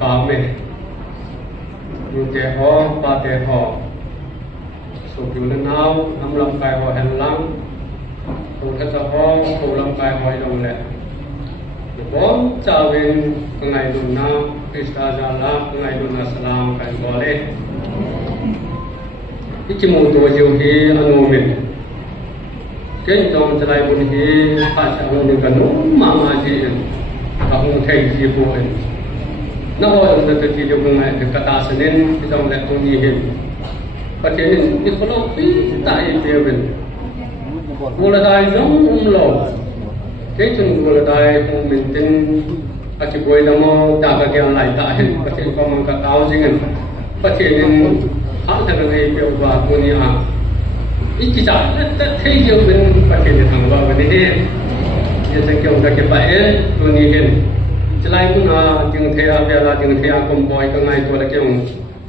phá mê như thế họ ba thế họ số kiểu lần nào năm lâm cài họ hành lắm rồi các cháu họ số lâm cài họ đồng lệ bốn chào bên ngày đồn nào Istajala ngày đồn Assalam cái gọi lên cái chim mù tuổi chiều khi anh mình cái trong trái lại buồn khi phát sáng lên cái nút mà gì không thấy gì của anh nó hồi ông đã chỉ được ngày cái kata senen cái trong lại không gì hết và thế nên cái kalau tại địa bên mula dari giống lo cái chân mula dari không mình tin pasti boleh nama dah bagi yang lain tak hen pasti kau mangkat tahu jangan pasti nên hal terkait dengan dunia iki tak thấy nhiều bên pasti dia thằng vào bên đây dia cakap dah kebaik dunia hen selain pun jeung thea biala jeung thea kompoi ka ngai tu lagi yang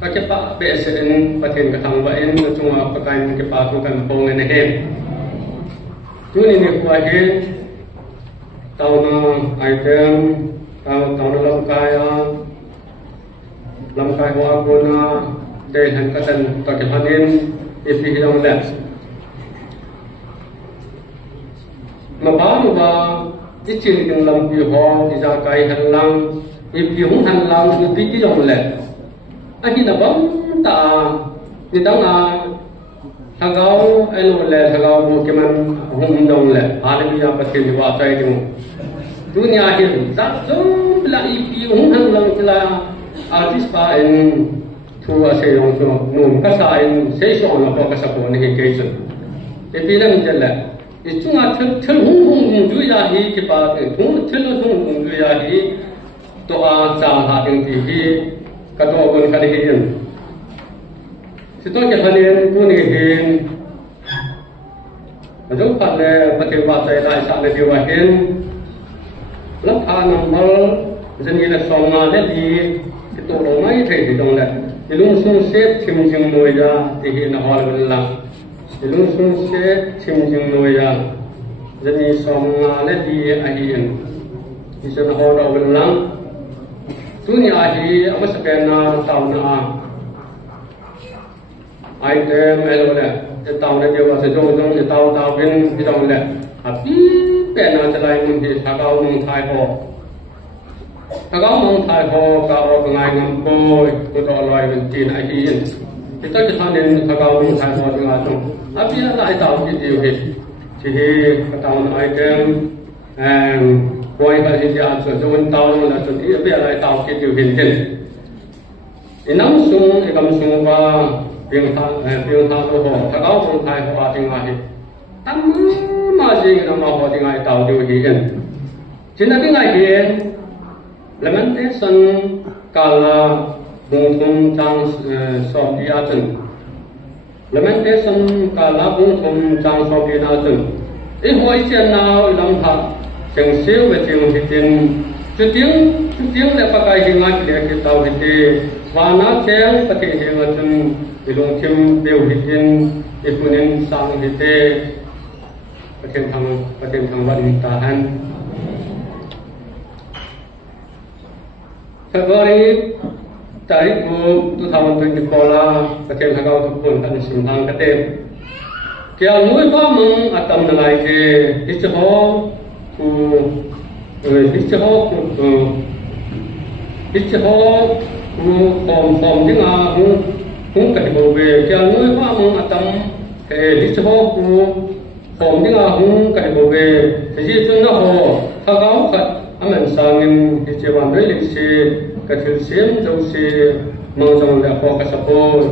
ka kepa BSN pasti ka thằng vào cuma pakai kepa tu kan pong ini hen dunia ni kuah hen tahun item tahun lâm cai hoa pun đây thành các thành các cái phần in ipi hilang lẹ mà báo mà ít chuyện những lâm bị hoa thì ra cái hành lang ipi cũng hành lang ipi cái dòng lẹ anh khi nào bấm ta thì đó là thằng gấu anh luôn lẹ thằng gấu một cái mình không dòng lẹ ai bây giờ bắt tiền đi vào chơi đúng dunia ini tak jumlah ipi orang lang artis pa in thua se yong so nun ka sa in se so na ko ka sa ko ni ke chen ipi na min la ichunga thil hung ju ya hi ke pa ke thil hung ju ya hi to a cha ha ding ti hi ka to gon ka ni hin si to ke hanen ko ni hin jo pa le pa ke wa sai lai sa le di wa hin lắp hà number dân như là sòng ngà đấy thì cái tổ đồng ấy thấy thì đồng này thì luôn xuống xếp chim chim nuôi ra thì hiện là họ là bên lăng thì luôn xuống xếp chim chim nuôi ra dân như sòng ngà đấy thì ai hiện thì dân họ đâu bên lăng chú nhà thì ông sẽ bên tàu na ai đem ai đâu này cái tàu này đều là sẽ dùng trong cái tàu bên cái đồng này bên nào lại mình thì thằng cao mong thay họ thằng cao mong thay họ cao ngày ngắm coi tôi đòi loài mình chỉ lại thì tôi chỉ thằng nên thằng cao mong thay họ từng ngày trong bây giờ lại tàu cái điều gì chỉ cái tàu này cái quay cái gì à sử dụng tàu là chuẩn bị bây giờ lại tàu cái điều hiện trên thì nắm súng thì cầm súng và biên thang của họ thằng cao mong thay họ từng ngày tâm mà gì nó mà họ thì ngày tàu điều hiện chính là cái ngày hiện lamentation kala bung thum chang so dia chân lamentation kala bung thum chang so dia chân ý hội chuyện nào làm thật chẳng siêu về chuyện thì tiền chút tiếng để pakai hình ảnh để cái tàu thì và nó chén pakai hình ảnh thì luôn thêm điều thì tiền thì cũng nên sang thì pakai thằng vẫn tahan. Februari tarik 2024 pakai thằng tu pun kan simhang katem. Kia nuôi ba mong atam nalai ke hicho ku form tiếng a cũng cái bộ về kia nuôi ba mong atam ke hicho ku form tiếng a cũng cái bộ về thì chỉ chúng nó hồ thằng gấu khát mình sang em thì chỉ làm đấy lịch sử cái thứ xiêm dâu sử mong rằng là có cái support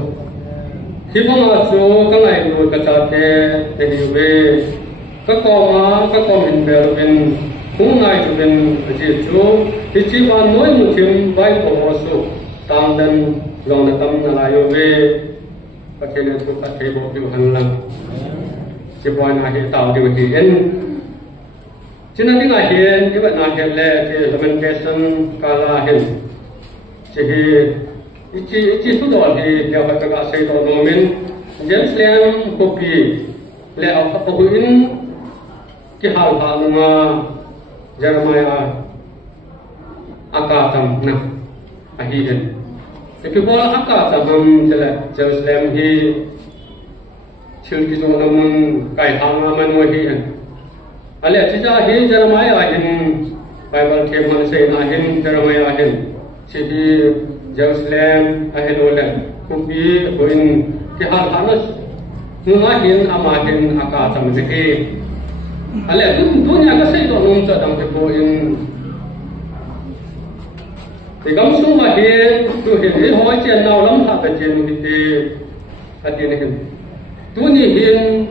khi mà số các ngày rồi cái chợ thì về các con mình về bên cũng ngày rồi bên chỉ chú thì chỉ mà nói một thêm vài của họ số tam đền lòng là tâm là yêu về các cái này chúng ta thấy bộ điều hành là chỉ qua ngày hiện tạo điều kiện cho nên ngày hiện cái vấn đề là cái lamentation kala hiện chỉ số đó thì theo các cái xây đồ nó mình James Liam copy le au ka puin ki hal ha nga Jeremiah akatam na ahihin ikibol aka tamam jela Jerusalem hi chilki jo namun kai hanga man wahihin ale tija hi Jeremiah ahin Bible keman say ahin Jeremiah ahin sidi Jerusalem ahin ole kubi boin ki hal hanas numahin amahin aka tam jeki ale dunia ka say do num cha dang ke boin thì công số mà hiện tu hiện thì hỏi chuyện nào lắm thà cái chuyện thì cái chuyện này tu ni hiện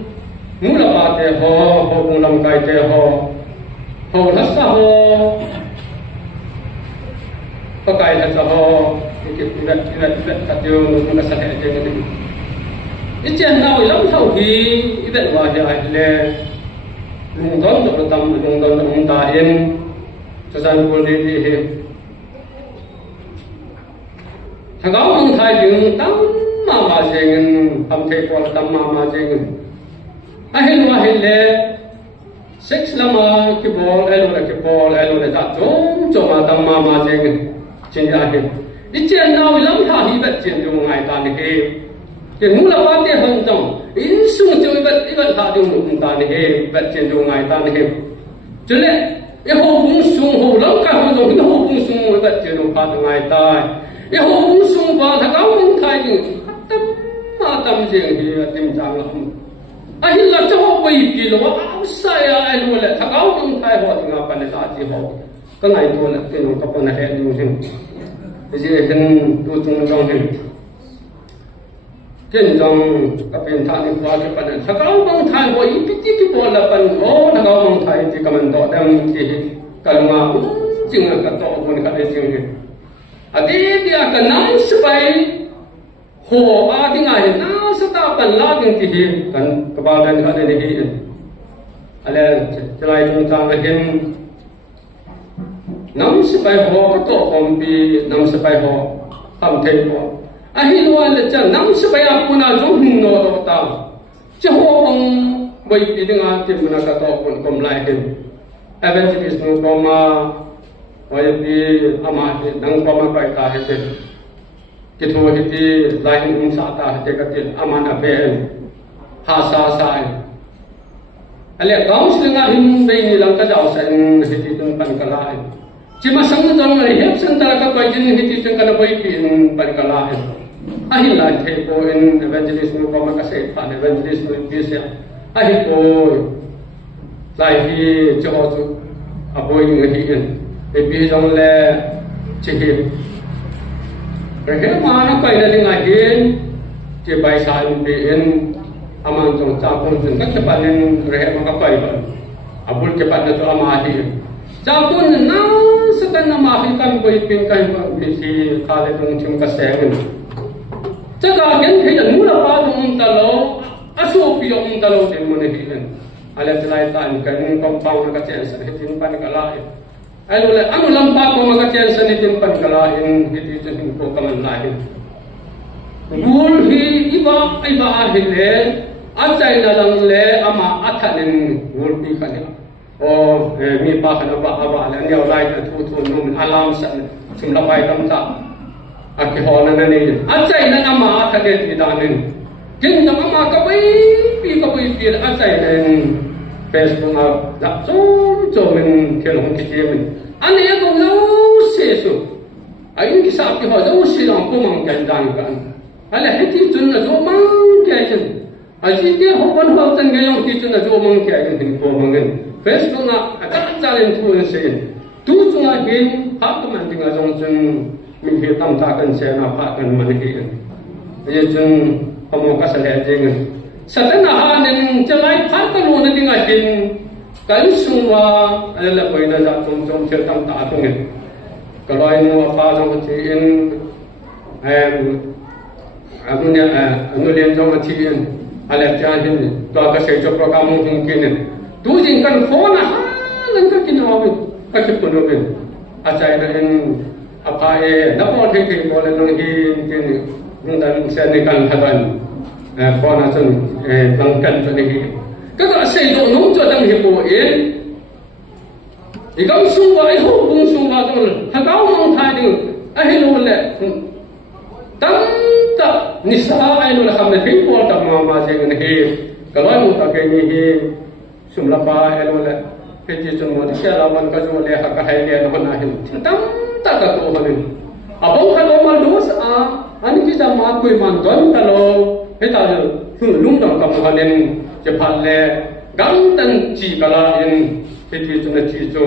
muốn là bà thế họ cũng làm cái thế họ thật sao họ cái thật sao họ cái cái điều nó sẽ hiện trên cái cái chuyện nào lắm sau khi cái việc mà thì là lùng đón được tâm lùng đón được ta yên cho dân quân đi thì thằng gấu không thay dựng tắm mà dừng không thể qua tắm mà dừng anh nói hình lệ sex lama cái ball elo là ta trốn cho mà tắm mà dừng chuyện gì hết ít chuyện nào lắm thà hi vật chuyện dùng ngày ta đi cái muốn là bao nhiêu hơn trong ít sung cho ít vật thà dùng ta đi vật chuyện dùng ngày ta đi cho nên cái hồ cũng sung hồ lắm cả hồ dùng cái hồ cũng sung vật chuyện dùng ta ngày ta cái hồ cũng sung vào thằng gấu không thay dựng tắm mà tắm riêng thì tìm rằng là anh là cho họ quỳ kỳ là áo sai anh luôn là thằng gấu không thay họ thì ngọc phải là chỉ họ cái này tôi là cái nó có này hết luôn hình cái gì hình tôi chung trong hình cái trong cái bên thang đi qua cái phần thằng gấu không thay họ ít cái bộ là phần ô thằng gấu không thay thì cái mình đọ đem thì cái mà chừng là cái đọ còn cái gì chừng adi dia kanang sepai ho adi ngai na sata kan la ding ti kan kabadan ka de hi ale chalai tung tang hin nam sepai ho ka to kom bi nam sepai ho tam thei ho a hi lo le cha nam sepai apuna jong hin no do ta cha ho bang bai ti dinga ti muna ka to kon kom lai hin evangelist no koma Wajib amat nang pama kai ta hete kitho hiti lain sa ta hete katil amana ben hasa sai ale gaus lenga hin bei ni lang ka jaw san hiti tun pan kala chima sang jong le hep san tara ka kai jin hiti chung kana bai pin pan kala ahin la the ko in evangelist no pama ka se pa evangelist no pisa ahi ko lai hi cho chu aboi ngi hin epi jong le chihi rehe mana kai na linga hin che bai sa in be in aman jong cha pon jun ka ke panin rehe ma ka pai ba abul ke pat na to ama hi cha pon na sa na ma hi kan koi pin kai ba mi si ka le tung chung ka se ngun cha ga gen the na mu la pa jong ta lo aso pi ong ta lo den mo ne hi ala tlai tan kan kom pang ka chen sa he tin pan ka la anu lampa ko magachen sa nitin pagkalahin hiti tin ko kaman lahin gul hi iba ahile achai na lang le ama athanin gul pi kanya o mi pa kana ba aba le nyaw lai ta thu num alam sa chum la bai tam ta aki hona na ni achai na ama athade ti danin kin na ama ka bai pi achai nen Facebook đã cho mình theo lòng cái gì mình anh ấy cũng lâu xế số anh cái sao thì họ lâu xế lòng cũng mang cái đàn cả anh là hết thì chân là cho mang cái chân anh chỉ tiếc họ vẫn họ chân cái lòng thì chân là cho mang cái chân thì cũng mang cái Facebook các gia đình thu lên xế tu chúng là hiện pháp của mình thì là trong chân mình hiểu tâm ta cần xe nào pháp cần mình hiện bây giờ chân họ mua cái sản phẩm gì Satana nên cho lại phát cái luôn nên ngay tin cái sung wa là bây giờ ra trong chơi tam ta tung ấy cái loại mua pha trong cái chuyện anh liên trong cái chuyện anh cha hin to cái sự cho program mungkin này tu jing kan phone nên cái nào vậy cái chụp nó vậy achai nên apa nó có thể cái gọi là nó hin cái nên sẽ nên kan haban con là chân bằng cần cho nên các bạn xây dựng nông cho đang hiệp hội thì các xung quanh hậu cung xung quanh trong thằng cáo mong thai thì ahilo le tam ta nisa ailo le khamne thi pol ta ma je ne he kaloi mu ta ke ni he sumla pa ahilo le ke ji chun mo ti la man ka jo le ha ka hai le no na hin tam ta ka to ha ne abong ka lo ma do sa ani ki ta ma koi man don ta lo he ta hu lung dang ka ma len je phan le gang tan chi kala in ke ji chun na chi cho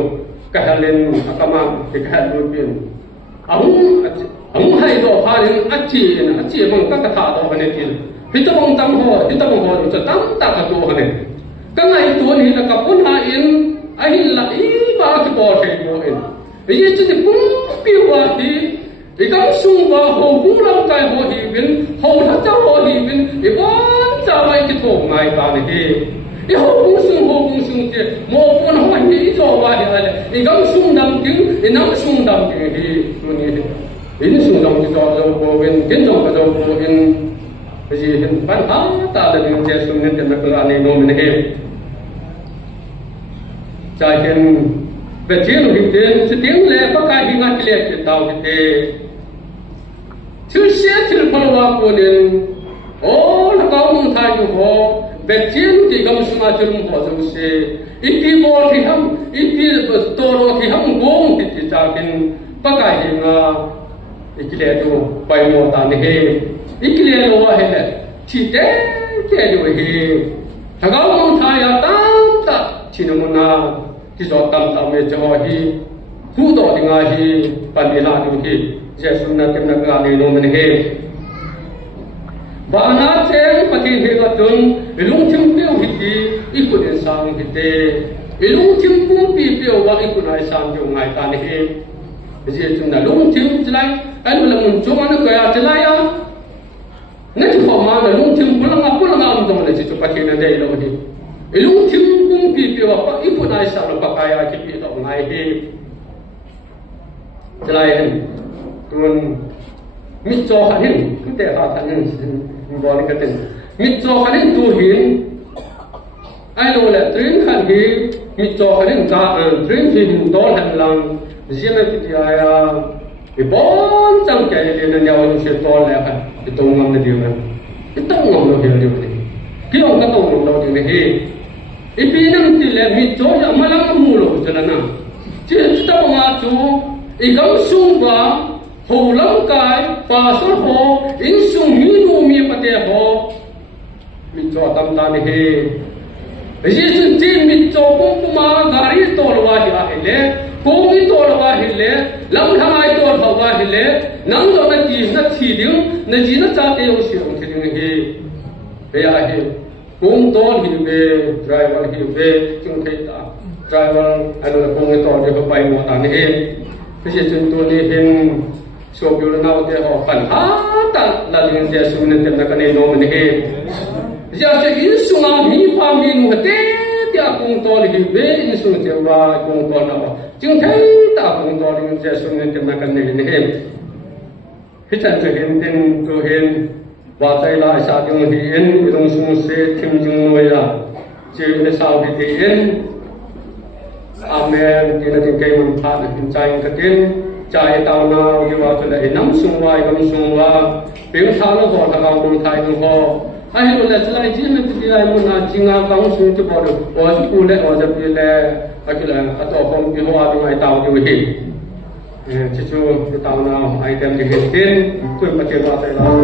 ka halen akama ke ka lu bin ông hay đồ pha đến ăn chỉ bằng các cái thả đồ này thì hít bằng tâm hồ cho tâm ta cả đồ này cái này đồ này là các con hai in ai là ý ba cái bò thầy đồ in bây giờ chỉ cũng biểu qua thì các sung ba hồ cũng lâu cái hồ thì bên hồ thắt cháu hồ thì bên thì bốn cháu ấy cái thổ ngày ba này thì hồ cũng sung thì một con hoa nhĩ cho qua thì các sung đầm tiếng thì nắm sung đầm tiếng thì ini sungdong kita jauh bawin, kenjong kita jauh bawin, jadi pantai tak ada dengan dia sungin dan nak ane nom ini. Jadi betul kita setiap lepas kaya ingat lihat kita tahu kita, tersier terpaluan koden, oh nak kau mungkin juga betul kita semua terus buat se, itu boleh ham, itu toro ham gong kita jadi pakai ingat. Ikile tu pai mo ta ne he ikile lo wa he le chi te ke lo he thagao mong tha ya tam ta chi no na ki zo tam ta me jo hi hu do ding a hi pan ni la du hi je sun na tem na ga ne no me he ba na chen pati he ga tun ilung chim pe hi ti ikun sang hi te ilung chim pu pi pe wa ikun ai sang jo ngai ta ne he je sun na lung chim chlai anh là muốn cho anh cái gì lại à? Nếu như họ mà là lung chim pulang ông trong này chỉ cho phát hiện đây là gì? Lung chim cũng bị bị vào ít phút này sao là pakai ai bị đó ngay đi? Lại anh, tuần mít cho hắn cái thế họ hắn gọi cái tên mít cho hắn tu hiền, ai nói là truyền hắn hi mít cho hắn cả truyền hiền đó hắn làm gì mà cái ai à? Cái bốn trăm cái này là nhau những chuyện to là phải cái tông ngầm là điều này cái tông ngầm là điều này cái ông cái tông ngầm là điều này cái bên năng thì là mình cho nhà mà làm mua rồi cho nên nào chứ tao mà chú cái gấm sung ba hồ lắm cái bà số hồ in sung như nụ mi bắt đề hồ mình cho tâm ta này bây giờ chúng mình cho cũng mà gari to là gì vậy cô đi to là gì vậy lăng thang ai to là gì vậy nắng đó là gì nó chỉ đứng nó chỉ nó cha cái gì ông thì đứng gì bây giờ thì cũng to thì về driver thì về chúng thấy ta driver anh là cũng to thì họ bay một tàn hết bây giờ chúng tôi đi hình số biểu là nào thì họ phản ta là những cái số nên tem là cái này nó mình hết giờ sẽ in sung à mi pha mi nu thế tia cũng to thì về in sung thì và cũng to nào chúng thấy ta cũng to những cái số nên tem là cái này hết khi chân tôi hiện tôi hiện và tay lại sao chúng thì in trong sung sẽ thêm chúng nuôi là chỉ để sao thì in amen thì là những cái mình phát được những trái cái tin trái tao nào như vậy là nắm sung vai cầm sung va biểu sao nó họ thằng nào cũng thay cũng họ ai hiểu là lại chỉ mình thì ai muốn là chỉ ngang công sung cho bỏ được ở chỗ này ở chỗ này cái là ở chỗ không bị hoa bị ai tao như vậy chỉ cho tao nào ai đem thì hiện tin tôi mà kêu vào tay nào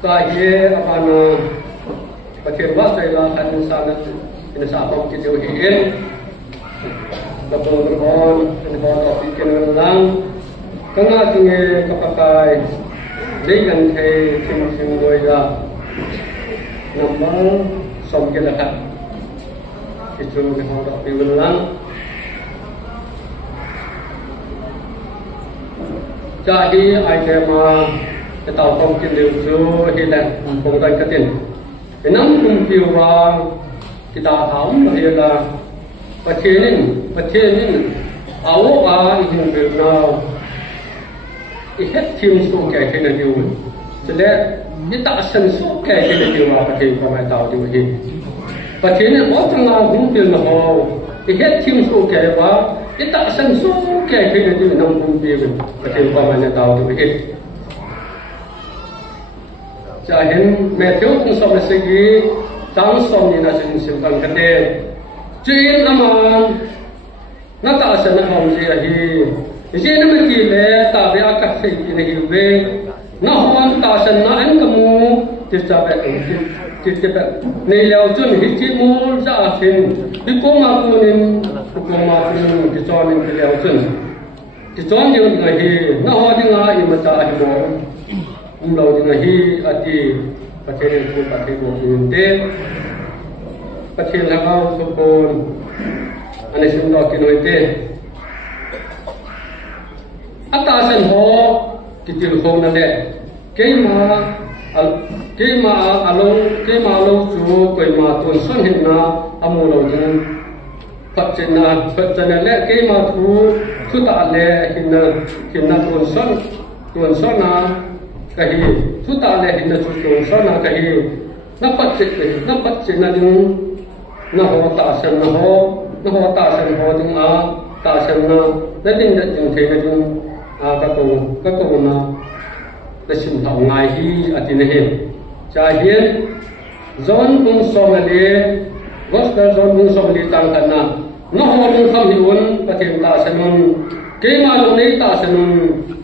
Kaya akan pakai bahasa ialah insan apa kita hiin, betul-betul topik yang menang, kena tinggi kepakai lấy gần thầy chim người ra nằm ở sông kia là khác cái chung cái họ đọc điều lắm cha hi ai kêu mà cái tàu không kiến điều chú hi là không đánh cái tiền cái nắm cùng phiêu vào cái tàu tháo mà hi là bát thiên áo hình việc nào cái hết phim số cái là điều cho nên cái tạo sản số cái là điều mà bát thiên có mai tàu điều hi bát thiên ở trong nào cũng điều mà họ cái hết phim số cái và cái tạo sản số cái là điều nằm cùng phiêu bát thiên có mai tàu điều hi cha hiện mẹ thiếu cũng so với cái trang som như là sinh phần cái đề chuyện mà nó tạo ra nó không gì là gì nó mới kỳ lệ tạo ra các cái gì này về nó hoàn tạo ra nó anh cầm mua thì cho bạn thì này leo chân hít chi mua ra thêm đi cố mà cuốn thì cho nên cái leo chân thì cho những người thì nó hoa đi ngay mà trả thì bỏ lâu thì ngày ati pakai itu pakai bukti pakai lagau sokon ane sumber kinoite atasan ho kitil ho nade kema along chu kema tun son hinna amulo din patchena le kema thu ta le hinna tun son na kahi suta le hinna chutu sana kahi napat che na ding na ho ta san ho ding a ta san na ding the na ding ka ko na da sim thau ngai hi atin he cha hian zon bung som le gospel zon bung som le tang kana no ho bung kham hi un pathem ta san cái mà lúc này ta sẽ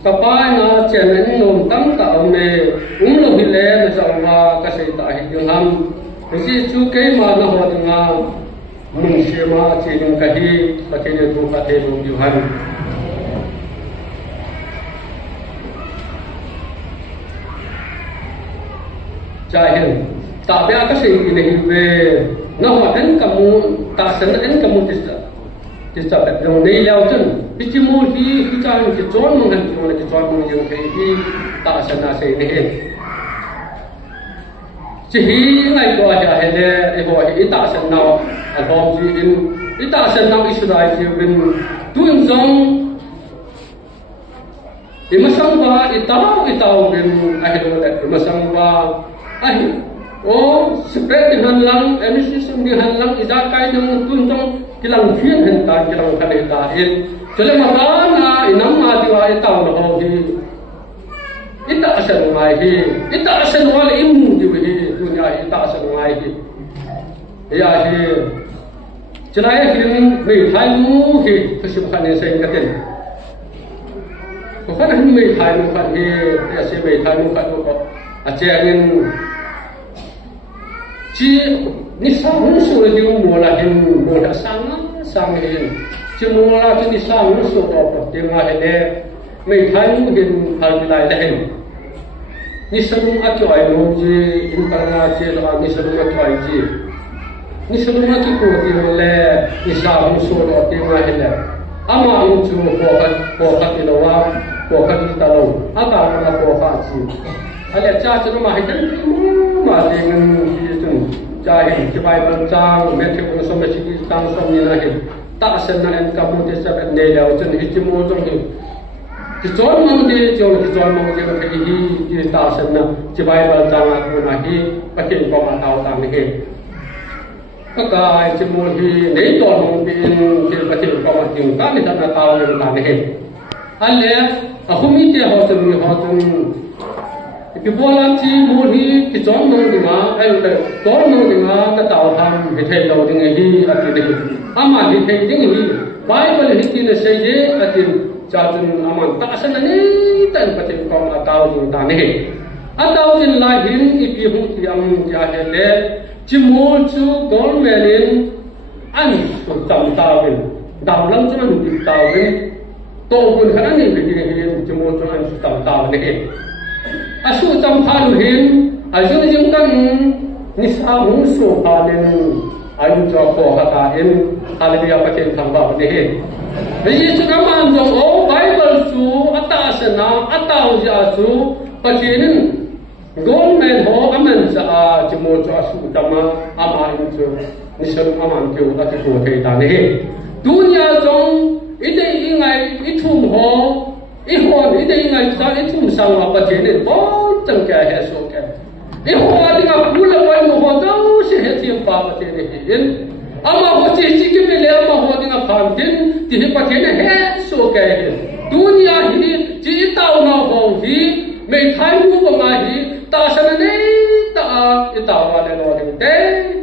kapai na chen nên nôm tăng ta ông này lúc hiện lẽ là giàu và cái gì ta hiện trường ham cái chú cái mà nó họ từng mùng xe mà chỉ những cái gì và cái này cũng có thể dùng điều hành trái hiện ta biết cái gì này về nó họ đến cả mu ta sẽ đến cả mu thì sao vậy dùng đây leo chân đi chim mua khi cha cái chọn mong hành cái chọn mong những cái gì ta sẽ na sẽ này chỉ ngày qua giờ hay là cái hồi ít ta sẽ nào ở hôm gì ít ta sẽ nào Israel thì bên tuân giống thì mà sang qua ít tao bên ai đó là mà sang qua ai spread di hanlang emisism di hanlang izakai ng tuntong kilang fian henta kilang kalitain sila mabana inang madiwa itaw na ho hi ita asan ngai hi ita asan wal imu di dunya ita asan ngai hi ya hi chilaya kin mai thai mu hi kasim khane sen katen ko khana mai thai mu khan hi ya se mai thai mu khan ko achengin chỉ ni sang số là điều mua là hình mua là sang hình chỉ mua là chỉ ni sang số đó điều mà hình này mấy thái mua hình hàng lại là hình ni sớm ăn choy mua gì in tăng là chỉ là ni sớm ăn choy gì ni sớm ăn cái cổ điều là ni sang số đó điều mà hình này ama mua chú cổ khát đi đâu cổ khát đi đâu ata là cổ khát gì anh cha cho nó mà hình mà thì cha hiện cái bài văn trang mấy cái so mấy cái trang so như này ta sẽ là anh cảm thấy sẽ bị nề leo chân hết chim trong cái chọn mong đi cái chọn mong đi cái ta sẽ là cái bài văn trang là của này cái chuyện có mà tao làm này các cái chim thì lấy chọn mong đi cái chuyện có mà chuyện các cái là tao làm này anh lẽ không biết họ từng cái bola chi mua hi cái chọn mong thì mà anh là chọn mong thì mà nó tạo thành cái thay đầu thì người hi ở cái đấy ama thì thay những hi Bible hi thì là xây dựng ở cái cha chân aman ta sẽ là này tên cái chuyện con là tạo dựng ta này ở tạo dựng lại hin cái hung thì âm cha hệ lệ chỉ mua chú gol melin anh sụt tầm tao bên đào lắm cho anh bị tao bên tô quân khá này cái gì chỉ mua cho anh sụt tầm tao này asu cham phan hin ajung jung kan ni sa hung so pa den ayu jo ko ha ta in hallelujah pachen thang ba ne he ye chu ka man jo o bible su ata sana ata ja su pachen gon men ho aman sa chmo cho asu chama ama in jo ni sel aman kyo ati ko thei ta ne he dunya jong ite ingai ithum ho ihon ite ingai sa ithum sang wa pachen ne bo chang kya he so kya ihon dinga pula wa mo ho zo se he thiam pa pachen ne hin ama ho chi chi ke le ama ho dinga pham tin ti he pachen ne he so kya he dunya hi chi tau na ho hi me thai mu ba ma hi ta san ne ta ita wa le lo de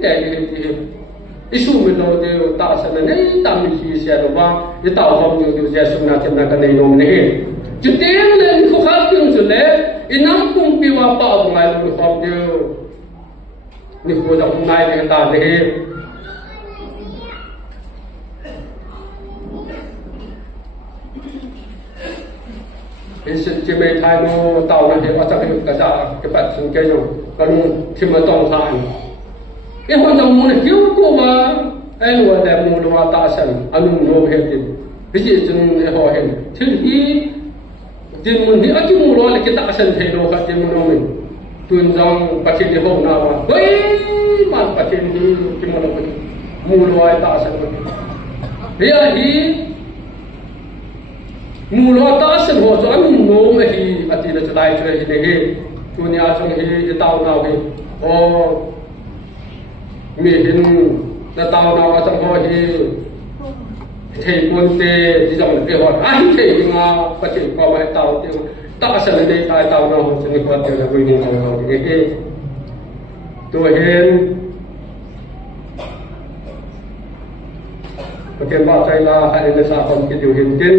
te hi isu mi lo de ta san ne ta mi hi sia do ba ita ho mi de sia sum na tem na ka nei nom ne chu teng le ni ko kha tung chu le inam kum pi wa pa bu ngai lu khom de ni ko da ngai de ta de is che me thai no tao na he wa cha ka ja ke pat sun ke jo ka lu thi ma tong khan e ho da mu ne hiu ko wa ai lo da mu lo wa ta san anu no he ti bi ji chung ne ho he thil hi din mun hi ati mu lo le ke ta san the lo ka din mu no me tun jong pa chi de ho na wa oi man pa chi ni ki mu lo mu lo ai ta san ko ya hi mu lo ta san ho cho anu no me hi ati le chai chre hi ne he tunia chung hi tao na hi o mi hin na tao na wa sang ho hi thei pon te di jong te ho a hi thei nga pa chi ko ma tao te ta san le tai tao na ho chung ko te la wi ni ho ni he tu hen pakai bahasa la hari ni sa kon ki hin tin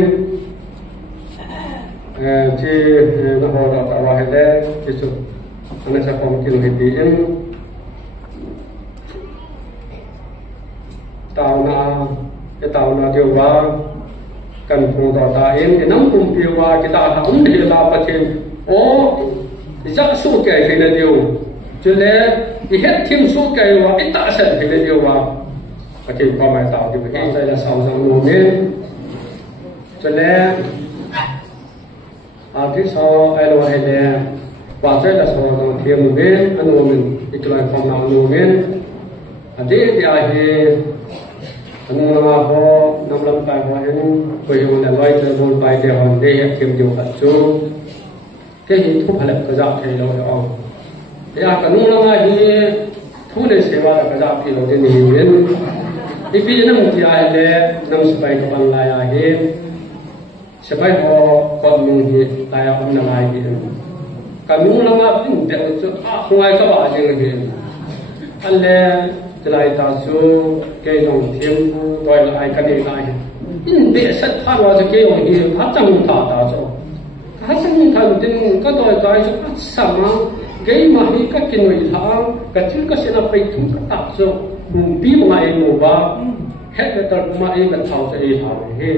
chi na ho da ta wa hele chi su ana sa kon ki hin tin tao na điều wa cần phù đỏ ta in thì nắm cùng điều wa cái ta không để la phát hiện ô giác số kẻ thì là điều cho nên thì hết thêm số kẻ wa ít ta sẽ thì là điều wa phát hiện qua máy tạo thì phải đây là sau dòng nổ lên cho nên thứ sau ai lo hay là và đây là sau dòng thêm lên anh nổ mình cái loại phòng nào nổ lên đây thì ai anh nama ho nam lam kai ho hen koi ho na loi te bol pai te hon de ya kem jo at su ke hi thu phalak ka ja thei lo yo ya ka nu lama hi thu ne sewa ka ja phi lo de ni wen ipi nam ti ai le nam spai ka ban la ya he spai ho ko nu hi ta ya on na mai hi ka nu lama pin de chu a ngai ka ba je he alle lại ta số cái dòng thiên gọi là ai cái này in bị sát phá vào cái dòng gì phát triển ta số phát triển ta đến cái đôi cái số phát sản cái mà hi cái kinh nghiệm thang cái chữ cái sinh phải thu cái ta số bị mà em mua ba hết cái tờ mà em cái tháo sẽ đi tháo hết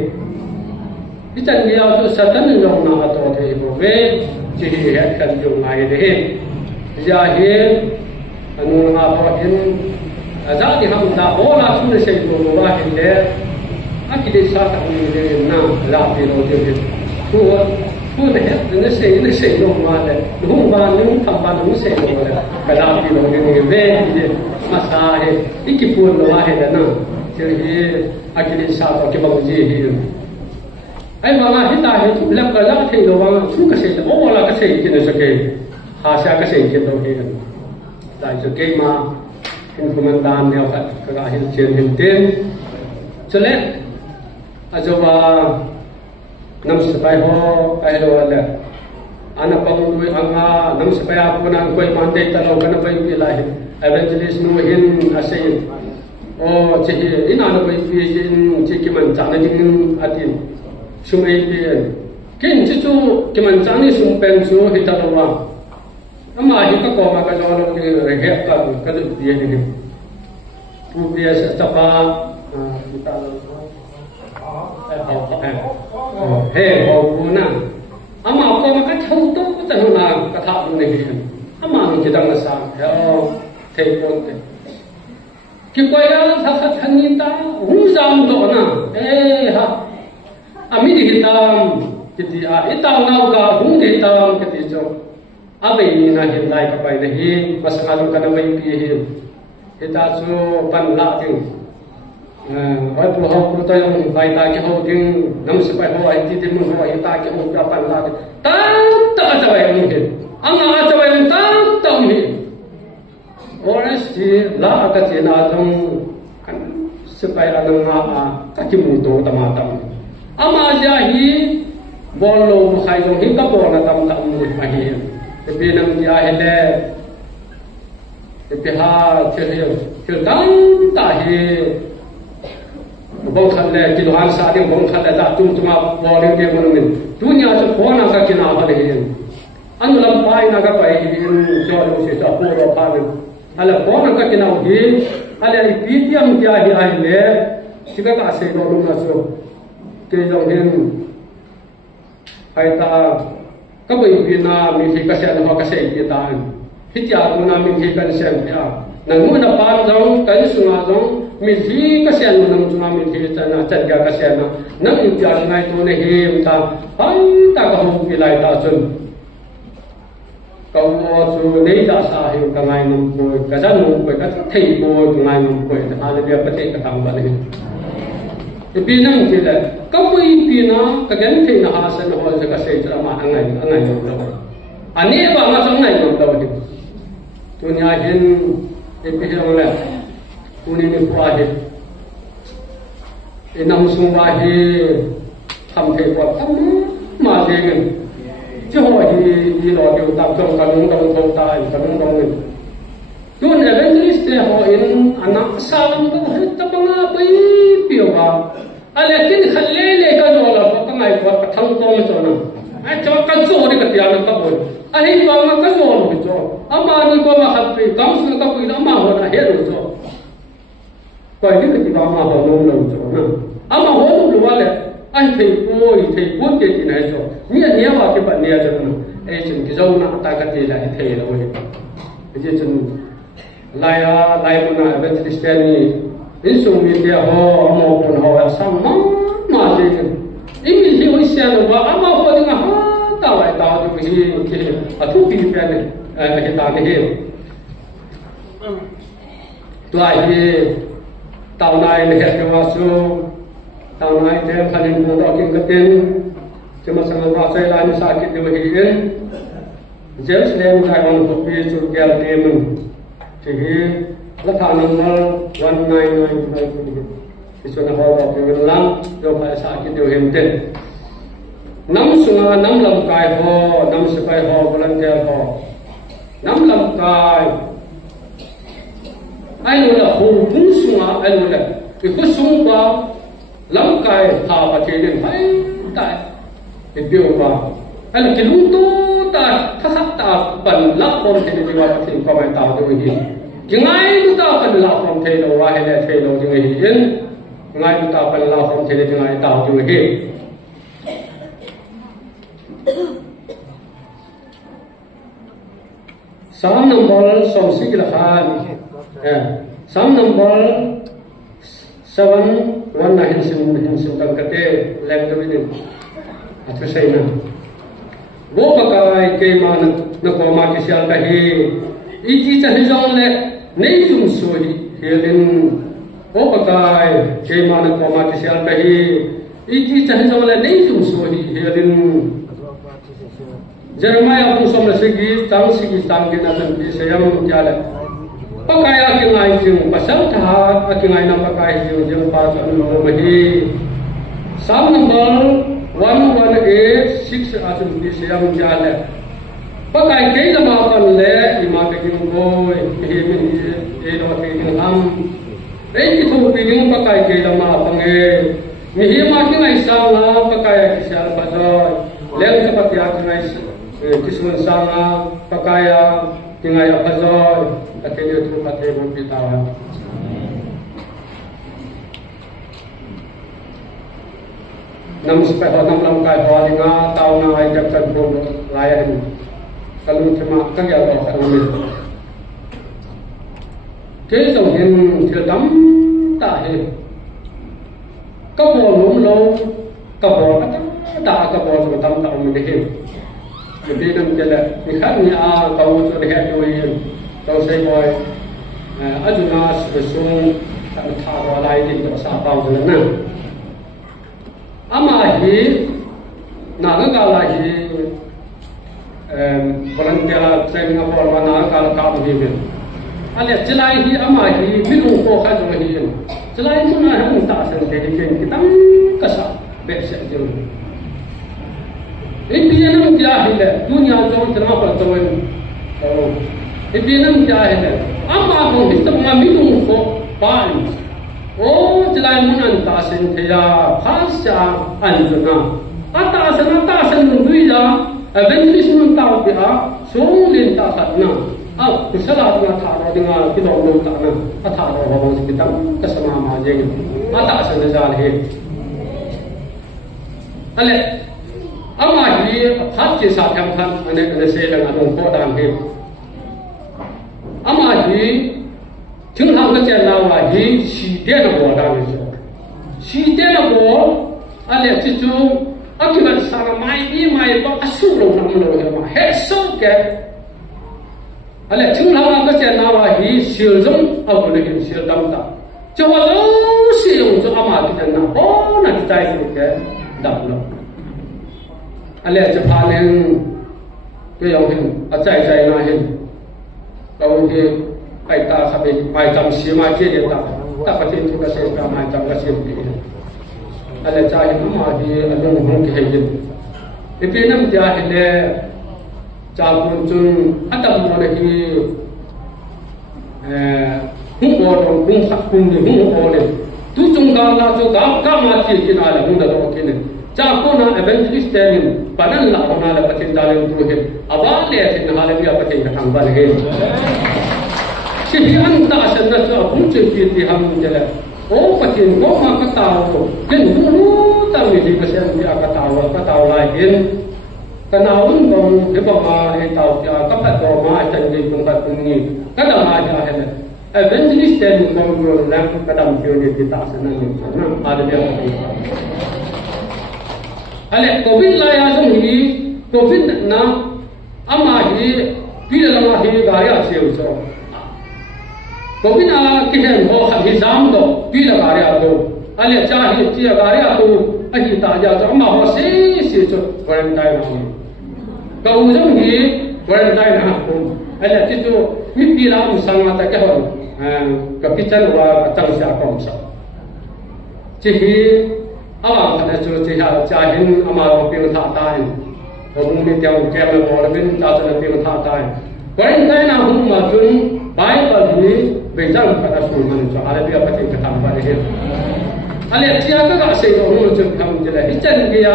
cái chân nhiều số sát thân dòng nào đó thì về chỉ hết cái dòng này đấy giờ hiện anh nói bảo in azadi ham da hola sunne sey ko wa hille akide sa ta ni na la ti no de tu ne sey no ma le du ba ni tham ba no sey no le ka la ti no de ni ve de ma sa he ikipur no wa he da na je he akide sa ta ke ba ji he ai ma ma hita he tu lam ka la thei lo wa su ka sey o la ka sey ki ne sa ke ha sa ka sey ki no he dai so ke ma Komandan dia kat akhir chen tin cho nên ajoba nam sapai ho ai lo ala ana pang lui anga nam sapai apun an koi mande talo kana bai ilahi evangelist nu hin asain o che ina no bai fi in che ki man chana jing atin sumai pe kin chu ki man chani sum pen chu hitalo ama hi ka ko ma ka jo lo ni he ka du dia ni tu dia sa pa kita lo he ho bu na ama ko ma ka thau to ta no na ka tha này ama mình chỉ đang là sao theo thầy cô thế khi quay ra thắc thân như ta hung giam đó nè ha ami đi hitam cái hitam nào cả hung đi hitam cái gì cho abi na hiện lại các bài này masalah cái này bị hitam cho pan lạ tiếng vậy phụ học phụ tay ông vài ta cái hậu tiếng năm mươi bảy hậu anh thì mình hậu ta cái hậu ra pan lạ ta ta cho vậy mình hiện ang cho vậy ta ta mình orang si lah akan cina jong kan supaya ada ngah kaki mutu tamatam. Ama jahi bolu hai jong hingga bola tam tam mahi. Tapi nang dia hele, tapi ha cehil tam tahi. Bong khalle kiloan saat yang bong khalle dah cuma bolu dia menemin. Dunia sekolah nak kena apa lagi? Anu lampai naga pai ini jauh si capur apa ni? Ala phone ka kinau hi ala ipitiam kya hi ai le sika ka se do lu na so ke jong hin hai ta ka bai pina mi hi ka se no ka se ki ta hi tia ku na mi hi kan se ya na nu na pan jong kan su na jong mi hi ka se no nam chu na mi hi ta na chat ya ka se na na mi tia ngai to ne hi ta hai ta ka hu ki lai ta chun câu chú lấy ra sa hiệu cả ngày nằm bồi cả gia nụ bồi cả thầy bồi cả ngày nằm bồi hai là việc có thể cả thằng bạn thì pin năng thì là các quý pin nó cái gắn thì nó ha sẽ nó sẽ có sẽ cho mà anh này nằm đâu anh ấy bảo mà trong này nằm đâu thì tôi nhà hiện thì bây giờ là tôi nên qua thì nằm xuống qua thì thầm thầy qua thầm mà thì chứ họ thì lo điều tập trong cái đúng trong thâu tai cái đúng trong mình tuần evangelist họ in anak salam tu hết tập nga bay biểu à ale tin khalle le ka jo la ka ngai ko ka thang to cho na ai cho ka jo ni ka tia na ka bol a hi wa ma ka jo lo cho ama ni ko ma khat pe kam su ka pu na ma ho na he ro cho ko ni ka ti ba ma ho lo cho na ama ho lu wa le anh thầy cô cái gì này rồi nghĩa vào cái bạn nghĩa rồi ấy chừng cái dâu nặng ta cái gì lại thầy rồi cái gì chừng lại một ngày bên Christian này đến số mình dia họ một con họ sang mà gì ý mình hiểu xem rồi mà mà họ thì mà tao lại tao thì cái thu phí cái này cái ta cái hiểu lại thì tao này là cái mà số tao nói thế khả năng của đó kinh cái cuma sangat rasa lain sakit di bagian Jerusalem Taiwan kopi surga temen jadi letak nomor 1999 di sana orang yang lang jauh sakit di bagian nam sungai nam lamkai ho nam sepai ho volunteer ho nam lamkai ai là hùng sungai ai là cái sungai lamkai thả vào trên đường phải tại biểu vào hay là cái lúng tố ta thắc ta bẩn lắc phong thế thì vào thì có bài tạo cho mình chứ ngay chúng ta bẩn lắc phong thế đâu hay là thế đâu cho mình yên ngay chúng ta bẩn lắc phong thế thì ngay tạo cho mình Psalm number song six là khan Psalm number 7 one na hin sim tang kate lem to within at say na wo pakai ke man na ko ma ki sial ka hi iti cha hi jong le nei zum so hi helin wo pakai ke man na ko ma ki sial ka hi iti cha hi jong le nei zum so hi helin Jeremiah pun som le sigi tang ke na tan bi sayam jala pakai aking ay jing pasal tahat aking ay na pakai jing pa sa ano mahi Psalm number 118 asun di siyam jala pakai kay lamakan le ima kaging boy himin ilo kaging ham ay ito piging pakai kay lamakan mihima king ay sanga pakai kisal padoy leng kapati aking ay kisun sanga pakaya tingay padoy akhirnya itu pakai bukti tawan. Nam lamkai halinga tahu na ay jaksan pun layan. kalau cuma kerja kalau kami cái dòng hình thì đắm tại các bộ lúm lâu các bộ đã các bộ chúng ta tạo mình hình vì năm kia là thì khác như tàu cho để hẹn đôi tàu xây bòi ở chỗ nào sử dụng thả vào lại thì cho sao bao giờ nữa ama hi naga kala hi volunteer training of all naga kala kaam hi bin ale chelai hi ama hi milu ko kha jo hi chelai ko na hang ta san de ken kitam kasa be se jo ipianam kya hi le dunya jo chama pa to ipianam kya hi le ama ko hitam ma milu ko pa oh jelai munan ta sen thaya khasa anjuna ata sen nundui ja eventually sun ta pia song lin ta khatna kusala na tha ro dinga ki do lo ta na atha ro ho si kitam kasama ma je ata sen jal he ale ama hi phat ke sa tham khan ane se la na dong ko dan he ama hi听他们讲那话，以西点的国当时，西点的国，阿咧这种阿基本上买把阿苏龙那么多的嘛，还少个，阿咧听他们讲那话，以小众阿不能跟小当当，就话都是用这阿妈的讲那，哦，那就在这个当了，阿咧就怕人，这样hin，阿在那hin，然后去。ai ta khabe mai jam si ma che de ta patin tu ka se ka mai jam ka se bi ala cha hi ma di alung hong ki hayin e pe nam ja hi le cha kun chun atam mo na ki hung bo dong hung khak kun ni hung bo le tu chung ga la chu ga ma chi ki na la hung da do ki ne cha ko na evangelist ten panan la ona la patin da le tu he aba le tin ha le bi patin ka thang ba le khi anh ta sẽ là cho cũng chuyện gì thì ham như vậy, ô phát triển có mà cái tàu, cái nút tàu gì cái xe đi cái tàu lại cái nào cũng còn cái bao mà cái tàu các bạn đồ mà chân đi cũng phải cùng nghỉ, cái nào mà cho hết này, eventually sẽ còn rồi làm cái đam chiều gì thì ta sẽ làm những chuyện nào, ada dia apa? Ale Covid lah ya sendiri, Covid na, ama hi, bila lama hi gaya siapa so. Covid ki hen ho hi jam do pi la ga ya do ale cha hi chi ga ya do a hi ta ja cha ma ho se cho quarantine ho ka u jong hi quarantine ha ko ale ti cho mi pi la mu sang ma ta ka ho ka pi chan wa tang sha kom sa chi hi awa ka cho chi ha cha hin ama ro pi tha ta hin ko mu mi tiao ke ma mo la bin ta cha pi tha ta quarantine na hu ma chun Bible ni bejang pada sulman cho Arabia pakai kata apa ni? Ale tiada tak saya tahu macam kamu jelah. Ikan dia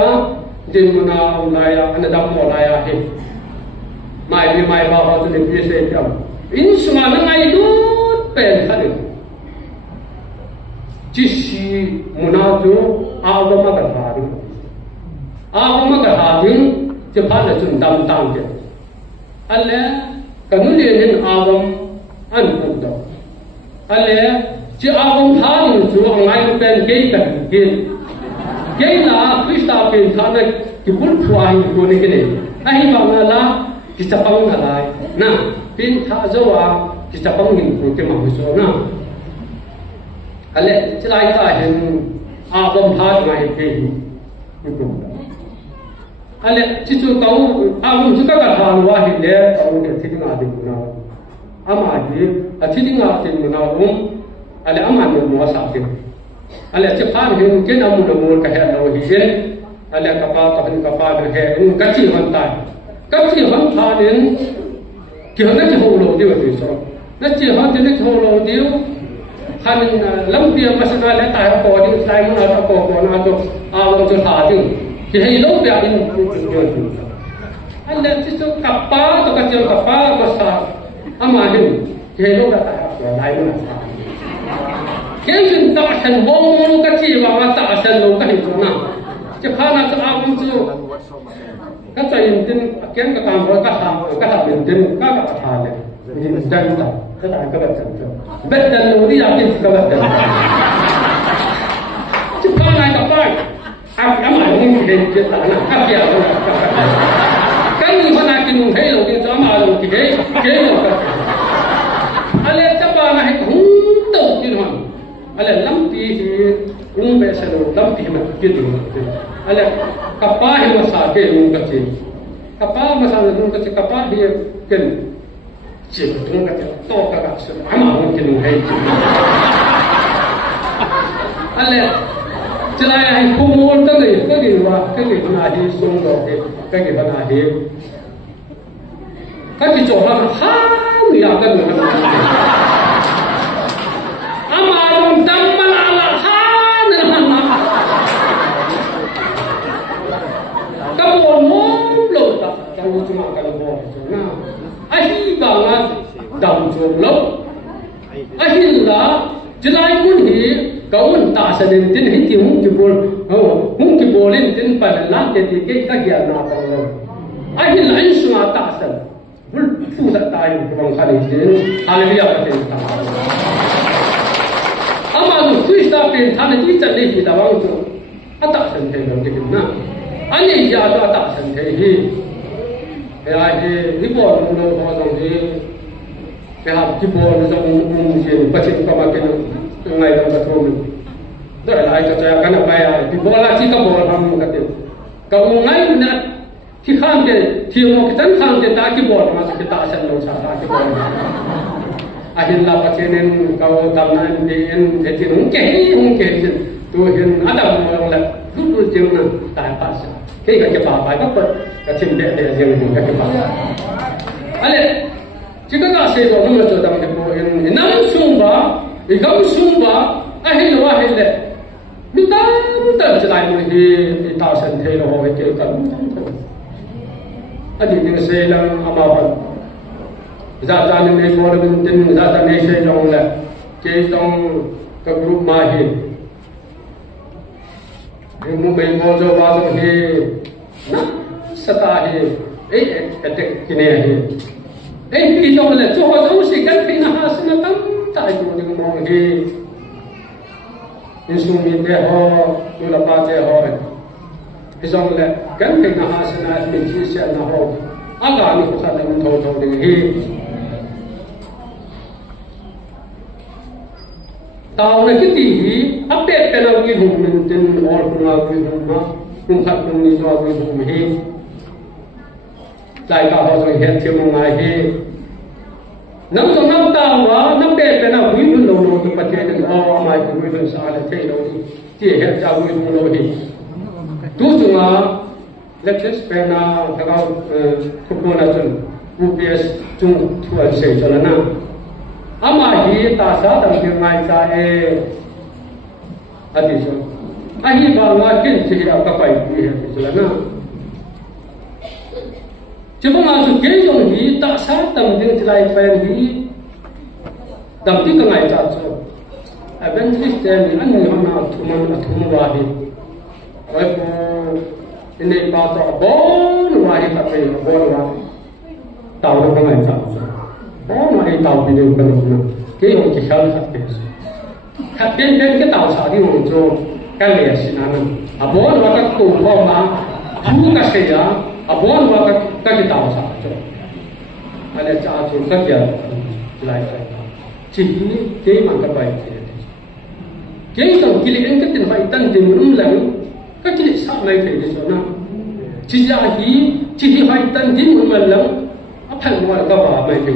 di mana ulaya, anda dah ulaya he. Mai bawa tu ni biasa jam. Ini semua dengan itu pen tadi. Jisi munaju agama kerhadu. Agama kerhadu cepat lecun dam je. Ale kemudian agama an cũng đó, ale chỉ ông tháo những chỗ ngay bên cái là Krista bên tháo này cái bút phai của cái này, ai bảo là cái chấp bằng lại, na bên tháo dấu cái chấp bằng những cái màu số na, ale chỉ lại ta hiện ông tháo ngay cái cũng đó, ale chỉ chỗ tàu ông chỉ có cái tháo hoa hiện để tàu để thích ngã đi cũng nào. Ama di athidi nga tin na ale ama no mo sa tin ale che phan hin ken amu no mo ka he no hi ken ale ka pa ta hin ka pa de he ka chi han ta ka chi han pha din ki han ki ho lo di wa ti so na chi han tin ki ho lo di han lam pia masana le ta ko di sai mo na ko na to a lo to tha ti ki he lo pia in ale ti so ka pa to ka chi ka pa ma sa ama hin ke lo da ta ya lai mo na ke yin ta san bo mo ka chi ba ma ta san lo ka hi ko na che kha na ta a mu chu các doanh nhân tin kiến các cam các tham nhân tin các thà này nhìn chân tập các đại các vật chân vật chân nó đi làm gì các vật chân chứ con này các bạn ám ảnh những hiện hiện tại là các kia rồi cái gì mà nói kinh thấy rồi kinh cho mà rồi thì cái rồi anh em chắc là này cũng đầu tiên hoàn anh em lắm thì cũng bây giờ lắm thì mà cái gì anh em kapal hi masa ke ung kachi kapal masa ung kachi kapal hi ken chi tung kachi to ka ka su ama ung kin hai chi alle chalai hai khumol ta nei ka gi wa ka gi na hi sung do ke ka gi bana hi ka gi cho ha ha mi ya ka ni ama ung tam mal ala ha na na kamu lo tak kamu cuma kalau boleh cuma ahi banget dalam jumlah ahi lah jelai pun hi kau tak sedih tin hi tiung mungkin boleh tin pada lah jadi kita kian nak kalau ahi lain semua tak sedih bul pusat tahu bang kali tin haleluya betul amal tu sudah pun tanah tu jadi kita bang tu tak sedih bang kita na anh giờ cho tạo thành thế hi cái ai thì cái bộ nó có dòng thì cái học cái bộ nó dòng chuyện phát triển qua mà cái ngày đầu là thôi mình đợi lại cho cái nào bay cái bộ là chỉ có bộ làm cái điều còn ngay cũng nè khi khám cái thì một cái tấn khám cái ta cái bộ mà cái tạo thành lâu xa cái bộ anh là phát triển nên cầu tầm này thì anh thì không kể tôi hiện ở đâu là lúc tôi chịu nè tại phát sinh cái cái bảo phải bắt bật cái chim đệ để riêng mình cái bảo anh chỉ có cái xây dựng nó cho tầm cái bộ hiện nắm sung bá thì gắm sung bá anh hiểu là hiểu lệ mình ta tự chỉ lại mình thì tạo thành thế là họ phải chịu cần anh thì những xây dựng âm ảo ra ra những cái bộ mình tin ra ra những xây dựng là cái trong các group mà hiện mu bai mo jo ba jo he na sata he attack kine he ki jo le jo ho si kan pin ha sna tam tai jo ni mo he isu mi te ho tu la pa te ho he jo le kan pin ha sna min chi sia na ho aga ni ko sa le mun tho tho ni he tao này cái gì update cái nào cái vùng mình trên all cũng là cái vùng mà cũng khác cũng như do cái vùng hi lại cả họ rồi hiện thêm một ngày hi nắm trong nắm tao đó nắm update cái nào cái vùng lâu cái bát cái đó mà cái vùng sao là thế đâu chỉ hiện ra cái vùng lâu hi tu chúng là lectures cái nào cái nào thuộc bộ là chúng UPS chúng thu anh sẽ cho nó nào ama hi ta sa dam ki ngai cha e ati so ahi ba nga kin chi ra ka pai ni he so na chu ma chu ke yong hi ta sa tam ding chlai pen hi dam ti ka ngai cha so aben system ni an ni hona thuma wa hi oi ko ini pa to bon wa hi ka pe bon wa tao ka ngai cha so mà đi tàu thì đều cần cái hồn chỉ khơi khát đến cái tàu xả đi hồn cho cái lẻ xin ăn bốn và các cụ con mà chú cái gì á bốn và các cái tàu xả cho anh là cha chú các giờ lại chỉ cái mà các bài cái tổng cái lẽ cái tiền phải tăng tiền muốn lắm các cái lẽ sao này phải đi số nào chỉ là chỉ phải tăng tiền muốn lắm thành ngoài các bà mày chịu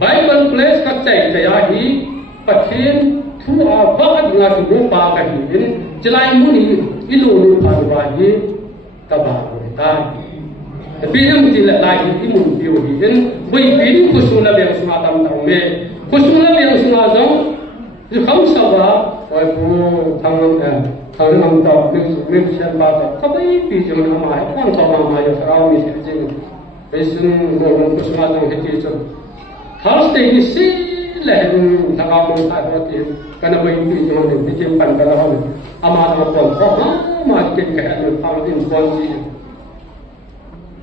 Bible place các chạy chạy hi pathin thu a vak nga tu pa ka hi in chlai mu ni ilu nu pha wa hi ta ba ta bi nam ti la lai hi mun piu hi in bai bin khu su la beng su ma tam tam me khu su la beng su ma zong ju kham sa ba oi pu thang nam ta mi sian ba ta ka bai pi ju na ma kon ta ma ya sarau mi si jing besun go khu su ma zong he ti chu Thursday ni si lehen thangam mon thai ho ti kana bai pi jo ni bi jem pan kana ho ama ma kon ho ma ken ka ni pang tin kon ji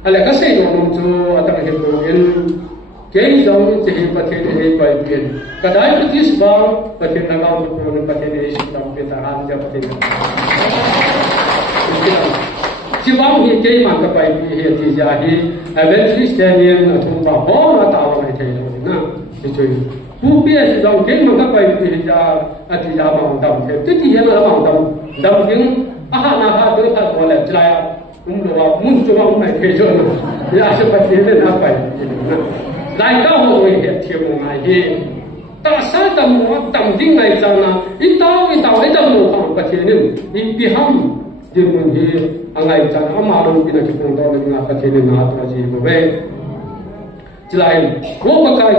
ala ka sei no nom chu atang he ko in ke jong che he pathe he pai pin kadai patis ba pathe na ga ko ne pathe ne shi tam pe ta han ja pathe chi bang hi ke ma ka pai pi he ti ja hi evangelist daniel na thu ba ho na ta wa mai the na ti chui pu pi si jong ke ma ka pai pi ja ati ja ma dam ke ti ti ya na ma dam king aha na ha de ha ko le chla ya lo wa mun chu ma mai ke jo na ya se pathe ne na pai na lai ka ho we he ti mo ngai hi ta sa tam mo tam ding ngai cha na i tao ai tam mo ha pathe ne i pi ham din mun hi angai chan amaron pina ki pon do na pathe ne na to ji bo be chilai ko ba kai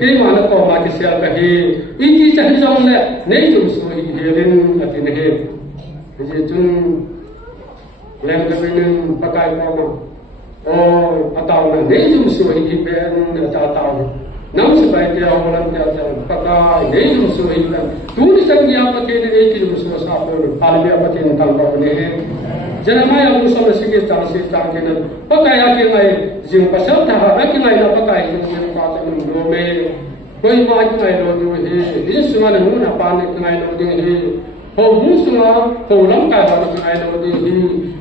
ke ma na ko ma ki sia ka hi i ti cha hi jong le nei tu so hi he rin atin he ji chun lem ka bin pa kai ko ma o ataw na nei tu so hi ben ta taw nam se bai dia ho lam ta cha pa kai nei tu so hi ben tu ni sang ya pa ke ne ki tu so sa ko pa le pa ke tan ko ne Jeremiah musa na sige chang ke na pakai ake ngai jing pasal ta ha ke ngai na pakai ni ka cha ni do me koi ma ki ngai lo ni he sunga na nu na pa ni ngai lo ni he ho mu sunga ho lam ka ha ni ngai lo ni he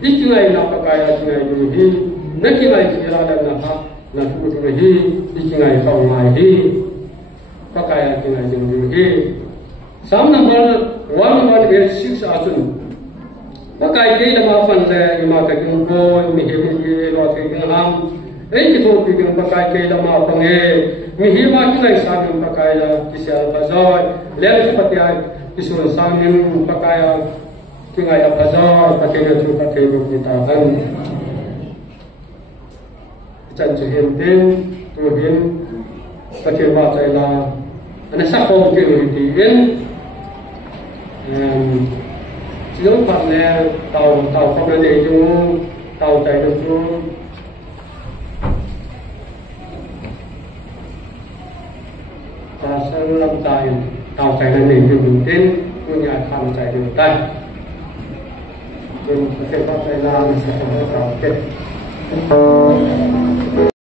ik ngai na pakai ake ngai ni he na ki ngai ki ra na ha na fu ni he ik ngai ka ngai he pakai ake ngai ni he Psalm number 116 atun pakai ke dama fan le ma ka king ko mi he mi lo ke king ham ei ki to ki king pakai ke dama pange mi hi ma ki nai sa king pakai la ki sa bazoi le ki patia ki so sa king pakai ki ngai da bazoi pakai le chu pakai lo ki ta han chan chu hin tin tu hin pakai ba chai la ana sa ko ki ri ti in Yung Phật nè tàu không nên để chung tàu chạy được chung ta sẽ lâm tài tàu chạy nên để chung tên của nhà tham chạy được tay nhưng có thể có chạy ra mình sẽ không có tàu kết